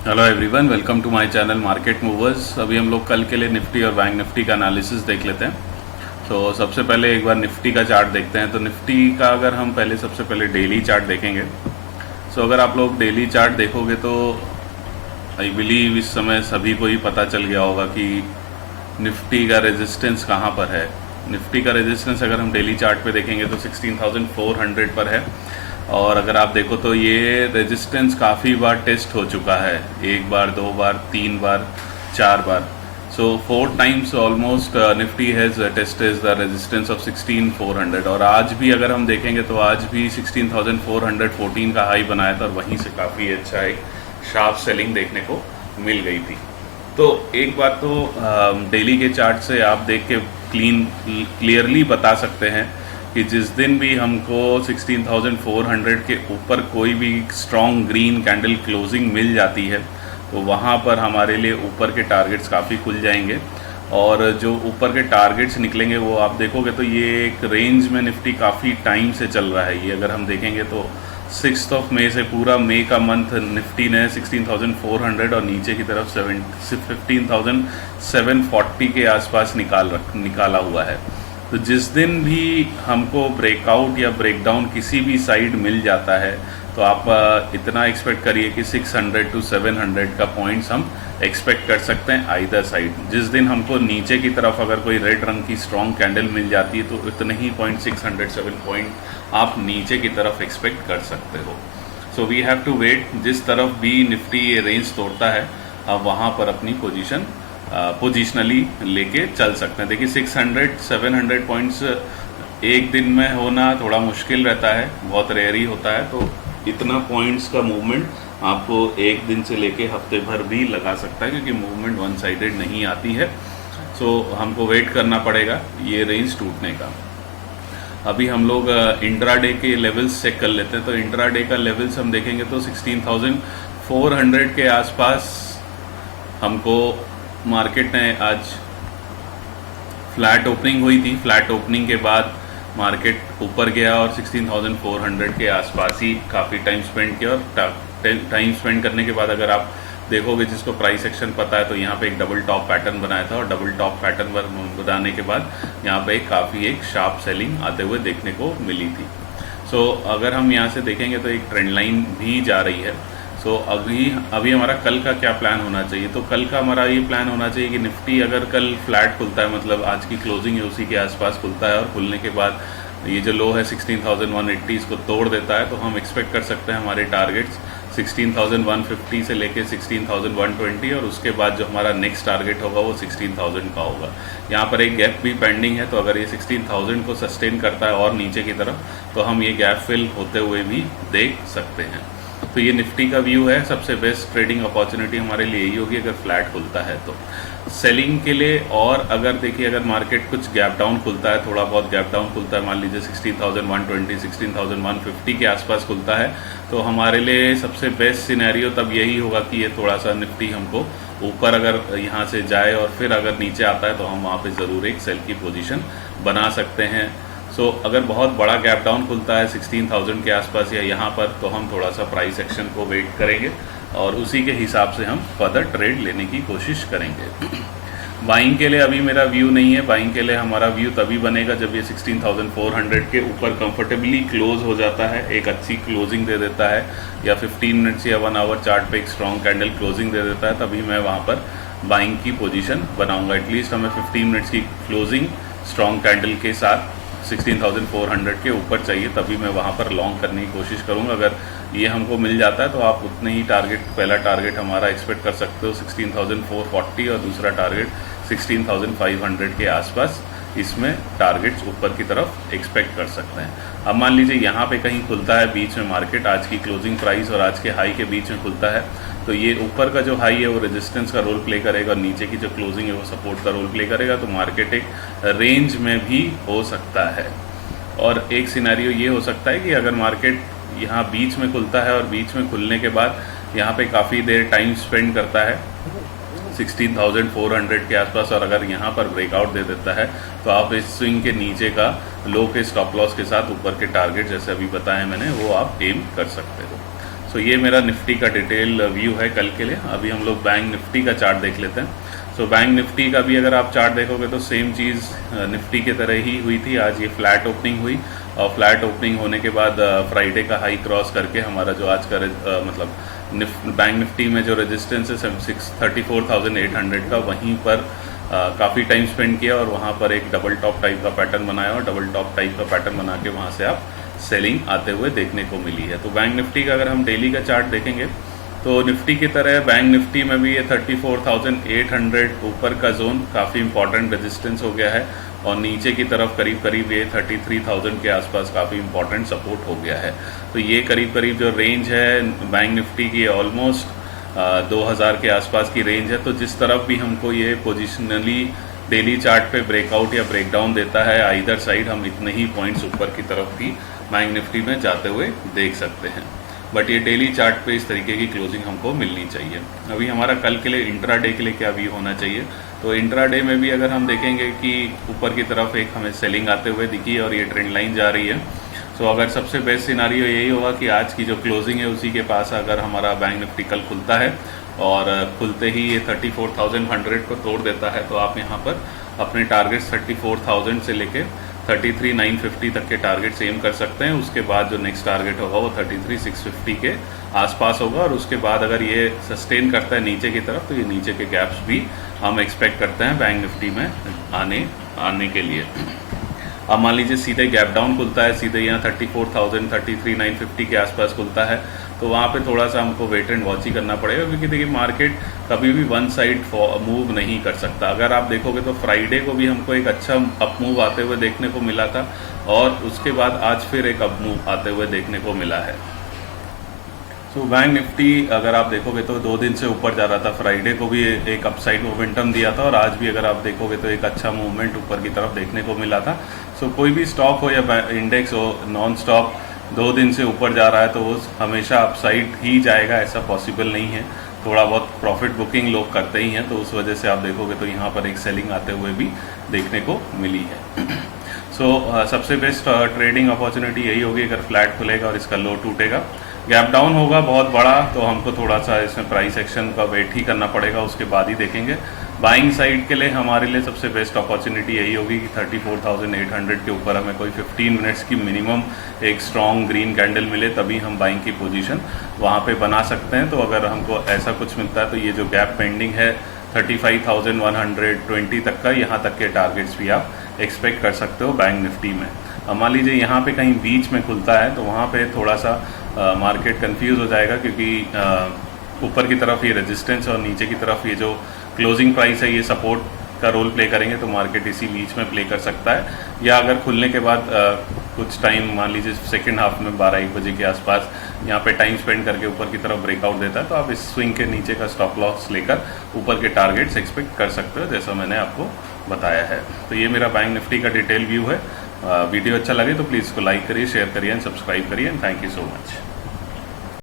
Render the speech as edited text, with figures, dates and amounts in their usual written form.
Hello everyone, welcome to my channel market movers. अभी हम लोग कल के लिए निफ्टी और बैंक निफ्टी का एनालिसिस देख लेते हैं। तो सबसे पहले एक बार निफ्टी का चार्ट देखते हैं। तो निफ्टी का अगर हम पहले सबसे पहले डेली चार्ट देखेंगे, सो अगर आप लोग डेली चार्ट देखोगे तो आई बिलीव इस समय सभी को ही पता चल गया होगा कि निफ्टी का रेजिस्टेंस कहाँ पर है। निफ्टी का रेजिस्टेंस अगर हम डेली चार्ट पे देखेंगे तो 16,400 पर है। और अगर आप देखो तो ये रेजिस्टेंस काफ़ी बार टेस्ट हो चुका है, एक बार, दो बार, तीन बार, चार बार। सो 4 times almost Nifty has tested the resistance of 16,400। और आज भी अगर हम देखेंगे तो आज भी 16,414 का हाई बनाया था और वहीं से काफ़ी अच्छा एक शार्प सेलिंग देखने को मिल गई थी। तो एक बात तो डेली के चार्ट से आप देख के क्लियरली बता सकते हैं कि जिस दिन भी हमको 16,400 के ऊपर कोई भी स्ट्रॉन्ग ग्रीन कैंडल क्लोजिंग मिल जाती है तो वहाँ पर हमारे लिए ऊपर के टारगेट्स काफ़ी खुल जाएंगे। और जो ऊपर के टारगेट्स निकलेंगे वो आप देखोगे तो ये एक रेंज में निफ्टी काफ़ी टाइम से चल रहा है। ये अगर हम देखेंगे तो 6 मई से पूरा मई का मंथ निफ्टी ने 16,400 और नीचे की तरफ 15,740 के आसपास निकाला हुआ है। तो जिस दिन भी हमको ब्रेकआउट या ब्रेकडाउन किसी भी साइड मिल जाता है तो आप इतना एक्सपेक्ट करिए कि 600 to 700 का पॉइंट्स हम एक्सपेक्ट कर सकते हैं आइदर साइड। जिस दिन हमको नीचे की तरफ अगर कोई रेड रंग की स्ट्रॉन्ग कैंडल मिल जाती है तो इतने ही पॉइंट 607 पॉइंट आप नीचे की तरफ एक्सपेक्ट कर सकते हो। So we have to wait. जिस तरफ भी निफ्टी ये रेंज तोड़ता है आप वहाँ पर अपनी पोजिशनली लेके चल सकते हैं। देखिए 600-700 पॉइंट्स एक दिन में होना थोड़ा मुश्किल रहता है, बहुत रेयर ही होता है। तो इतना पॉइंट्स का मूवमेंट आपको एक दिन से लेके हफ्ते भर भी लगा सकता है क्योंकि मूवमेंट वन साइडेड नहीं आती है। सो हमको वेट करना पड़ेगा ये रेंज टूटने का। अभी हम लोग इंट्राडे के लेवल्स चेक कर लेते हैं। तो इंट्राडे का लेवल्स हम देखेंगे तो 16,400 के आसपास हमको मार्केट ने आज फ्लैट ओपनिंग हुई थी। फ्लैट ओपनिंग के बाद मार्केट ऊपर गया और 16,400 के आसपास ही काफ़ी टाइम स्पेंड किया। और टाइम स्पेंड करने के बाद अगर आप देखोगे, जिसको प्राइस एक्शन पता है, तो यहाँ पे एक डबल टॉप पैटर्न बनाया था और डबल टॉप पैटर्न बनाने के बाद यहाँ पे काफ़ी एक शार्प सेलिंग आते हुए देखने को मिली थी। सो अगर हम यहाँ से देखेंगे तो एक ट्रेंड लाइन भी जा रही है। सो अभी हमारा कल का क्या प्लान होना चाहिए? तो कल का हमारा ये प्लान होना चाहिए कि निफ्टी अगर कल फ्लैट खुलता है, मतलब आज की क्लोजिंग है उसी के आसपास खुलता है और खुलने के बाद ये जो लो है 16,180 इसको तोड़ देता है तो हम एक्सपेक्ट कर सकते हैं हमारे टारगेट्स 16,150 से लेके 16,120 और उसके बाद जो हमारा नेक्स्ट टारगेट होगा वो 16,000 का होगा। यहाँ पर एक गैप भी पेंडिंग है, तो अगर ये 16,000 को सस्टेन करता है और नीचे की तरफ तो हम ये गैप फिल होते हुए भी देख सकते हैं। तो ये निफ्टी का व्यू है। सबसे बेस्ट ट्रेडिंग अपॉर्चुनिटी हमारे लिए यही होगी अगर फ्लैट खुलता है तो सेलिंग के लिए। और अगर देखिए अगर मार्केट कुछ गैप डाउन खुलता है, थोड़ा बहुत गैप डाउन खुलता है, मान लीजिए 16,120 16,150 के आसपास खुलता है, तो हमारे लिए सबसे बेस्ट सिनेरियो तब यही होगा कि ये थोड़ा सा निफ्टी हमको ऊपर अगर यहाँ से जाए और फिर अगर नीचे आता है तो हम वहाँ पे ज़रूर एक सेल की पोजीशन बना सकते हैं। सो अगर बहुत बड़ा गैप डाउन खुलता है 16,000 के आसपास या यहाँ पर तो हम थोड़ा सा प्राइस एक्शन को वेट करेंगे और उसी के हिसाब से हम फर्दर ट्रेड लेने की कोशिश करेंगे। बाइंग के लिए अभी मेरा व्यू नहीं है। बाइंग के लिए हमारा व्यू तभी बनेगा जब ये 16,400 के ऊपर कंफर्टेबली क्लोज हो जाता है, एक अच्छी क्लोजिंग दे देता है या 15 मिनट्स या 1 आवर चार्ट पे एक स्ट्रॉन्ग कैंडल क्लोजिंग दे देता है, तभी मैं वहाँ पर बाइंग की पोजीशन बनाऊंगा। एटलीस्ट हमें 15 मिनट्स की क्लोजिंग स्ट्रॉन्ग कैंडल के साथ 16,400 के ऊपर चाहिए, तभी मैं वहाँ पर लॉन्ग करने की कोशिश करूँगा। अगर ये हमको मिल जाता है तो आप उतने ही टारगेट, पहला टारगेट हमारा एक्सपेक्ट कर सकते हो 16,440 और दूसरा टारगेट 16,500 के आसपास। इसमें टारगेट्स ऊपर की तरफ एक्सपेक्ट कर सकते हैं। अब मान लीजिए यहाँ पे कहीं खुलता है बीच में मार्केट, आज की क्लोजिंग प्राइस और आज के हाई के बीच में खुलता है, तो ये ऊपर का जो हाई है वो रेजिस्टेंस का रोल प्ले करेगा और नीचे की जो क्लोजिंग है वो सपोर्ट का रोल प्ले करेगा। तो मार्केट एक रेंज में भी हो सकता है। और एक सिनेरियो ये हो सकता है कि अगर मार्केट यहाँ बीच में खुलता है और बीच में खुलने के बाद यहाँ पे काफ़ी देर टाइम स्पेंड करता है 16,400 के आसपास और अगर यहाँ पर ब्रेकआउट दे देता है तो आप इस स्विंग के नीचे का लो के स्टॉप लॉस के साथ ऊपर के टारगेट जैसे अभी बताए मैंने वो आप एम कर सकते हो। सो ये मेरा निफ्टी का डिटेल व्यू है कल के लिए। अभी हम लोग बैंक निफ्टी का चार्ट देख लेते हैं। सो बैंक निफ्टी का भी अगर आप चार्ट देखोगे तो सेम चीज़ निफ्टी की तरह ही हुई थी। आज ये फ्लैट ओपनिंग हुई और फ्लैट ओपनिंग होने के बाद फ्राइडे का हाई क्रॉस करके हमारा जो आज का मतलब बैंक निफ्टी में जो रेजिस्टेंस है 34,800 का, वहीं पर काफ़ी टाइम स्पेंड किया और वहाँ पर एक डबल टॉप टाइप का पैटर्न बनाया और डबल टॉप टाइप का पैटर्न बना के वहाँ से आप सेलिंग आते हुए देखने को मिली है। तो बैंक निफ्टी का अगर हम डेली का चार्ट देखेंगे तो निफ्टी की तरह बैंक निफ्टी में भी ये 34,800 ऊपर का जोन काफ़ी इंपॉर्टेंट रेजिस्टेंस हो गया है और नीचे की तरफ करीब करीब ये 33,000 के आसपास काफ़ी इंपॉर्टेंट सपोर्ट हो गया है। तो ये करीब करीब जो रेंज है बैंक निफ्टी की ऑलमोस्ट 2000 के आसपास की रेंज है। तो जिस तरफ भी हमको ये पोजिशनली डेली चार्ट पे ब्रेकआउट या ब्रेकडाउन देता है आइदर साइड, हम इतने ही पॉइंट्स ऊपर की तरफ भी बैंक निफ्टी में जाते हुए देख सकते हैं। बट ये डेली चार्ट पे इस तरीके की क्लोजिंग हमको मिलनी चाहिए। अभी हमारा कल के लिए इंट्राडे के लिए क्या व्यू होना चाहिए, तो इंट्राडे में भी अगर हम देखेंगे कि ऊपर की तरफ एक हमें सेलिंग आते हुए दिखी और ये ट्रेंड लाइन जा रही है। तो अगर सबसे बेस्ट सिनारियो यही होगा कि आज की जो क्लोजिंग है उसी के पास अगर हमारा बैंक निफ्टी कल खुलता है और खुलते ही ये 34,100 को तोड़ देता है, तो आप यहाँ पर अपने टारगेट्स 34,000 से लेके 33,950 तक के टारगेट एम कर सकते हैं। उसके बाद जो नेक्स्ट टारगेट होगा वो 33,650 के आसपास होगा और उसके बाद अगर ये सस्टेन करता है नीचे की तरफ तो ये नीचे के गैप्स भी हम एक्सपेक्ट करते हैं बैंक निफ्टी में आने के लिए। अब मान लीजिए सीधे गैप डाउन खुलता है, सीधे यहाँ 34,000 33,950 के आसपास खुलता है, तो वहाँ पे थोड़ा सा हमको वेट एंड वॉच ही करना पड़ेगा, क्योंकि देखिए मार्केट कभी भी वन साइड मूव नहीं कर सकता। अगर आप देखोगे तो फ्राइडे को भी हमको एक अच्छा अप मूव आते हुए देखने को मिला था और उसके बाद आज फिर एक अप मूव आते हुए देखने को मिला है। सो बैंक निफ्टी अगर आप देखोगे तो 2 दिन से ऊपर जा रहा था, फ्राइडे को भी एक अपसाइड मोमेंटम दिया था और आज भी अगर आप देखोगे तो एक अच्छा मूवमेंट ऊपर की तरफ देखने को मिला था। सो कोई भी स्टॉक हो या इंडेक्स हो, नॉन स्टॉक 2 दिन से ऊपर जा रहा है तो वो हमेशा अपसाइड ही जाएगा, ऐसा पॉसिबल नहीं है। थोड़ा बहुत प्रॉफिट बुकिंग लोग करते ही हैं, तो उस वजह से आप देखोगे तो यहाँ पर एक सेलिंग आते हुए भी देखने को मिली है। सबसे बेस्ट ट्रेडिंग अपॉर्चुनिटी यही होगी अगर फ्लैट खुलेगा और इसका लो टूटेगा। गैप डाउन होगा बहुत बड़ा तो हमको थोड़ा सा इसमें प्राइस एक्शन का वेट ही करना पड़ेगा, उसके बाद ही देखेंगे। बाइंग साइड के लिए हमारे लिए सबसे बेस्ट अपॉर्चुनिटी यही होगी कि 34,800 के ऊपर हमें कोई 15 मिनट्स की मिनिमम एक स्ट्रॉन्ग ग्रीन कैंडल मिले, तभी हम बाइंग की पोजीशन वहाँ पे बना सकते हैं। तो अगर हमको ऐसा कुछ मिलता है तो ये जो गैप पेंडिंग है 35,120 तक का, यहाँ तक के टारगेट्स भी आप एक्सपेक्ट कर सकते हो बैंक निफ्टी में। मान लीजिए यहाँ पे कहीं बीच में खुलता है तो वहाँ पे थोड़ा सा मार्केट कंफ्यूज हो जाएगा, क्योंकि ऊपर की तरफ ये रेजिस्टेंस और नीचे की तरफ ये जो क्लोजिंग प्राइस है ये सपोर्ट का रोल प्ले करेंगे, तो मार्केट इसी बीच में प्ले कर सकता है। या अगर खुलने के बाद कुछ टाइम मान लीजिए सेकेंड हाफ में 12-1 बजे के आसपास यहाँ पे टाइम स्पेंड करके ऊपर की तरफ ब्रेकआउट देता है, तो आप इस स्विंग के नीचे का स्टॉप लॉस लेकर ऊपर के टारगेट्स एक्सपेक्ट कर सकते हो, जैसा मैंने आपको बताया है। तो ये मेरा बैंक निफ्टी का डिटेल व्यू है। वीडियो अच्छा लगे तो प्लीज़ इसको लाइक करिए, शेयर करिए एंड सब्सक्राइब करिए and thank you so much.